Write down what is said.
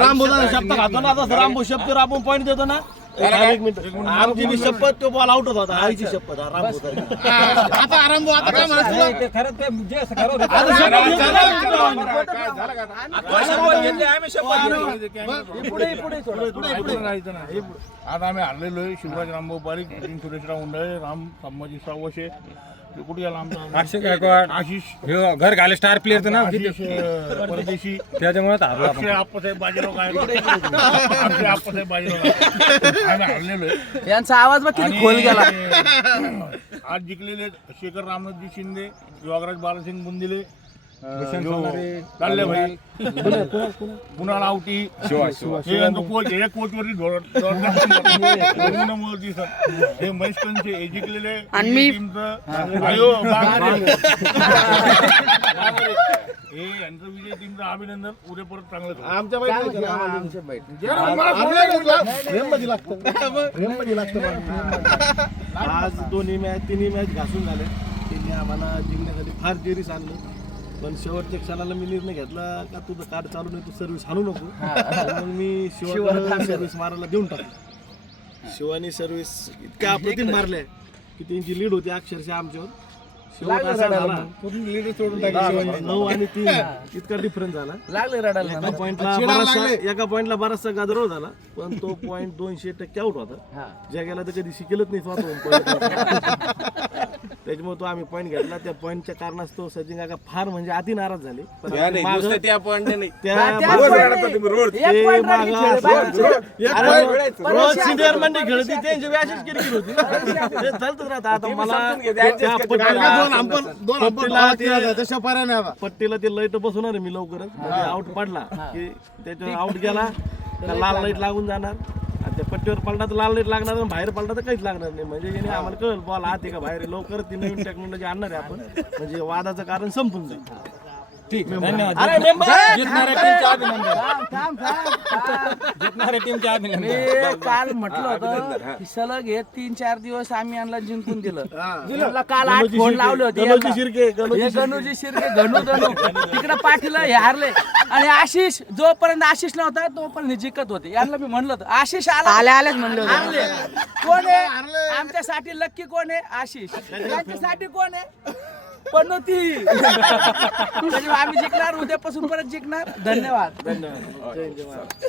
रामभू शब्द खातो ना तसं रामभू शब्द राबून पॉईंट देतो ना. आमची बी शपथ तो बॉल आउट होता आईची शपथ हा रामभू आता आरंभ आता काय म्हणायचं तुला? ते खरं ते जे खरं होतं. आता शपथ ना. पुढे. आज आम्ही हरलेलो आहे. शिवराज रामभाऊ पारीख नितीन सुरेशराव उंडळे राम संभाजी सावशे कुठे गेला आमचा? अक्षय गायकवाड. आशिष. ह्यो घर घाले स्टार आशिष अं, परदेशी. त्याच्यामुळे हारलो आपण. अक्षय आप्पासाहेब बाजीराव गायकवाड. अक्षय आप्पासाहेब बाजीराव गायकवाड. आम्ही हरलेलो आहे. यांचा आवाज बघ किती खोल गेला. आणि आज जिंकलेले शेखर रामनाथजी शिंदे युवराज बालासिंग बुंदिले भाई कुणाल आवटी हे यांचं कोच आहे. या कोचवरती धोरण- धोरण नंबर दिसत. हे महेश कंचे हे जिंकलेले आणि मी- टीमचं अभिनंदन उद्या परत चांगलं. आमच्या बाईक नाही केलं, आम्हाला रेममध्ये लागतं. रेममध्ये लागतं मला. आज दोन्ही मॅच तिन्ही मॅच घासून झाले. त्यांनी आम्हाला जिंकण्यासाठी फार जेरीस आणलं. पण शेवटच्या क्षणाला मी निर्णय घेतला का तुझं कार्ड चालू नाही तू सर्व्हिस आणू नको. म्हणून मी शिवाला सर्व्हिस मारायला देऊन टाकली. शिवानी सर्व्हिस इतक्या अप्रतिम मारल्या की त्यांची लीड होती अक्षरशः आमच्यावर. शेवट असा झाला. नऊ आणि तीन. इतका डिफरन्स झाला. लागले रडायला एका पॉइंटला बराचसा एका पॉइंटला बराचसा गाजरव झाला पण तो पॉइंट दोनशे टक्के आउट होता. जगाला तर कधी शिकेलच नाही स्वतः त्याच्यामुळे तो आम्ही पॉईंट घेतला. त्या पॉईंटच्या कारणास्तव सचिन काका फार म्हणजे अति नाराज झाले. पण मागं- त्या मागं- ते मागं- रोज सिनियर मंडी खेळती त्यांची बी अशीच किरकिर होती ते चालतच राहतं. आता मला त्या पट्टीला- पट्टीला ते- पट्टीला ते लाइट बसवणार आहे मी लवकरच. आउट पडला की त्याच्यावर आउट गेला तर लाल लाइट लागून जाणार. त्या पट्टीवर पडला तर लाल लाइट लागणार बाहेर पडला तर काहीच लागणार नाही. म्हणजे याने आम्हाला कळलं बॉल आत आहे का बाहेर? आहे. लवकर ती नवीन टेक्नॉलॉजी आणणार आहे आपण. म्हणजे वादाचं कारण संपून जाईल. ठीक धन्यवाद. अरे member! जितणाऱ्या टीमचे अभिनंदन. जितणाऱ्या टीमचे अभिनंदन. मी काल म्हटलं होतं की सलग हे तीन चार दिवस आम्ही यांना जिंकून दिलं. यांना काल आठ फोन लावले होते गणूजी यांना. शिर्के, गणूजी हे गणूजी शिर्के गणू गणू. तिकडे पाठीला हे हारले. आणि आशिष जोपर्यंत आशिष नव्हता तोपर्यंत हे जिंकत होते. यांना मी म्हणलं होतं आशिष आला. आले आलेच म्हणलं हारले. कोण आहे? आमच्यासाठी लक्की कोण आहे? आशिष. त्यांच्यासाठी कोण आहे? पनोती त्याच्यामुळे आम्ही जिंकणार उद्यापासून परत जिंकणार. धन्यवाद. धन्यवाद.